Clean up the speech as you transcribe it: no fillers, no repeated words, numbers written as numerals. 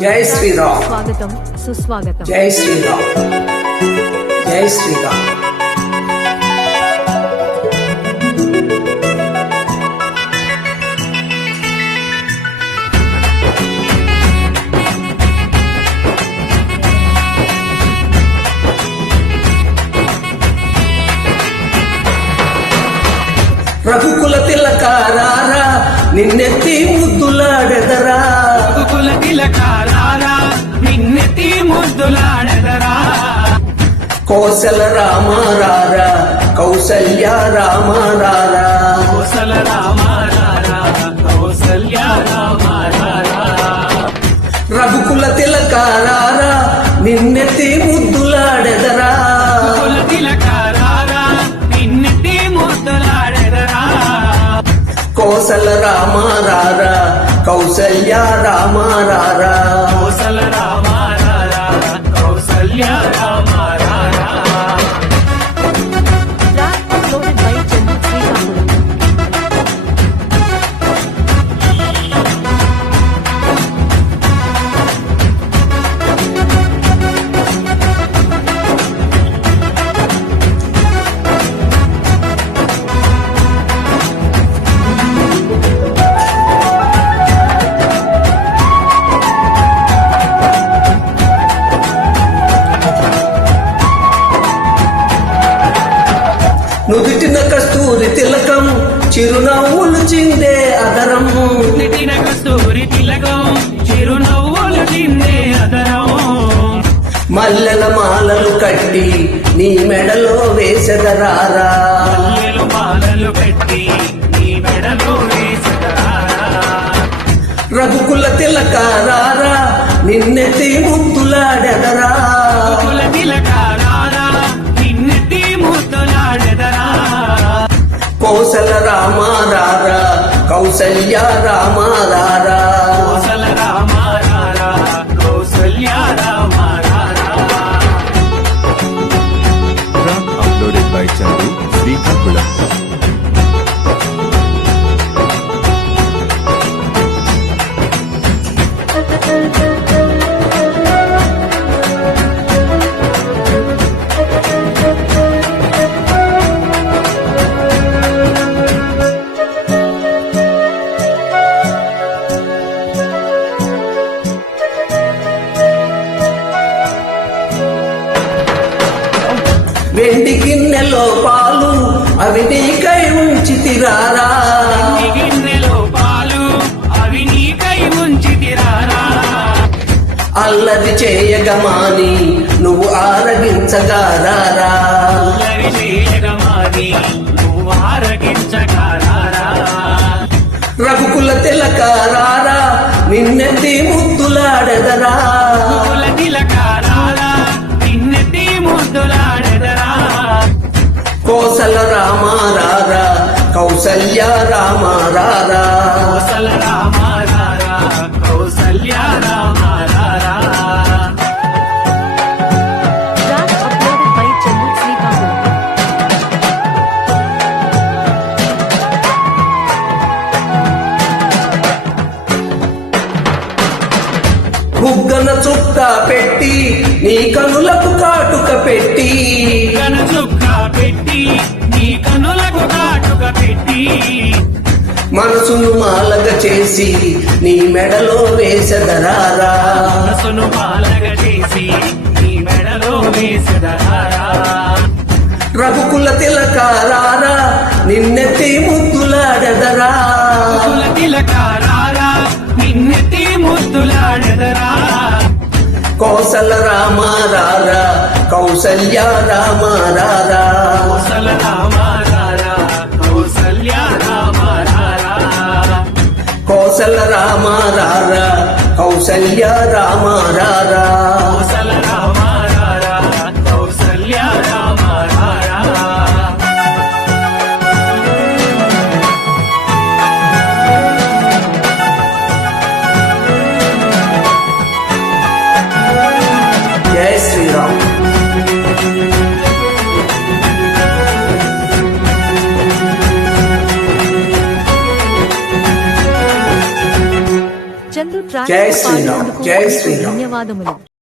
జై శ్రీరామ్. స్వాగతం, సుస్వాగతం. జై శ్రీరామ్. జై శ్రీరామ్. రఘుకుల తిలకారారా నిన్నెత్తి ముద్దులాడెదరా. రఘుకుల తిలకారారా నిన్నెత్తి ముద్దులాడెదరా. కోసల రామారారా కౌసల్య రామారారా. కోసల రామారారా కౌసల్య రామారారా. రఘుకుల తిలకారారా నిన్నెత్తి ముద్దులాడెదరా. రఘుకుల తిలకారారా నిన్నెత్తి ముద్దులాడెదరా. Kosala రామారారా Kaushalya రామారారా. Kosala రామారారా Kaushalya రామారారా. Track uploaded by Chandu Srikakulam. నుదిటిన కస్తూరి తిలకం చిరునవ్వులు చిందే అదరం. నిటిన కస్తూరి తిలకం చిరునవ్వులు చిందే అదరం. మల్లెల మాలలు కట్టి నీ మెడలో వేసెదరారా. మల్లెలు మాలలు పెట్టి నీ మెడలో వేసెదరారా. రఘుకుల తిలకారారా నిన్నెత్తి ముద్దులాడెదరా. రఘుకుల తిలకారారా నిన్నెత్తి ముద్దులాడెదరా. Kosala రామారారా Kaushalya రామారారా. Kosala రామారారా Kaushalya రామారారా. Track uploaded by Chandu Srikakulam. వెండి గిన్నెలో పాలు అవి నీకై ఉంచితిరారా. నీ గిన్నెలో పాలు అవి నీకై ఉంచితిరారా. అల్లరి చేయగమాని నువ్వు ఆరగించగారారా. అల్లరి చేయగమాని నువ్వు ఆరగించగారారా. రఘుకుల తిలకారారా నిన్నెత్తి ముద్దులాడెదరా. రఘుకుల తిలకారారా నిన్నెత్తి ముద్దులాడెదరా. Kosala రామారారా Kaushalya రామారారా. Kosala రామారారా Kaushalya రామారారా. Track uploaded by Chandu Srikakulam. బుగ్గన చుక్క పెట్టి నీ కనులకు కాటుక పెట్టి. కను చుక్క పెట్టి నీ కనులకు కాటుక పెట్టి. మనసును మాలగ చేసి నీ మెడలో వేసెదరారా. మనసును పాలగ చేసి నీ మెడలో వేసెదరారా. రఘుకుల తిలకారారా నిన్నెత్తి ముద్దులాడెదరా. రఘుకుల తిలకారారా నిన్నెత్తి ముద్దులాడెదరా. కోసల రామారారా కౌసల్య రామారారా. కోసల రామారారా కౌసల్య రామారారా. కోసల రామారారా కౌసల్య రామారారా. కోసల రామారారా కౌసల్య రామారారా. జై శ్రీరామ్. చందు జై ట్రాక్ శ్రీరామ్, జై శ్రీరామ్. ధన్యవాదములు.